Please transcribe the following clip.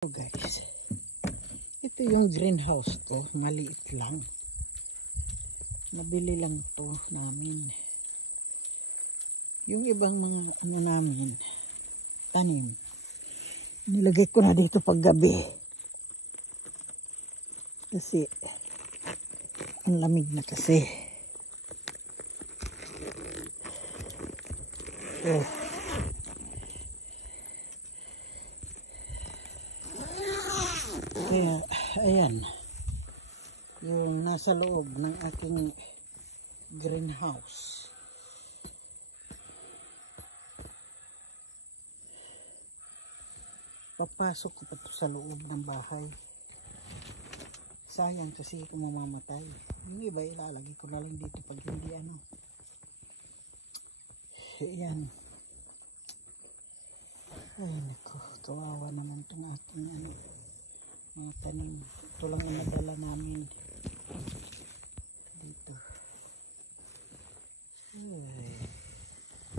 So guys, ito yung greenhouse ko, maliit lang. Nabili lang to namin. Yung ibang mga ano namin, tanim, nilagay ko na dito paggabi. Kasi, ang lamig na kasi. Oh. Kaya, ayan, yung nasa loob ng aking greenhouse. Papasok ko pa ito sa loob ng bahay. Sayang kasi kung mamamatay. Yung iba ilalagay ko na lang dito pag hindi ano. Ayan. Ay nako, kawawa naman itong aking ano, mga tanim. Ito lang ang nadala namin.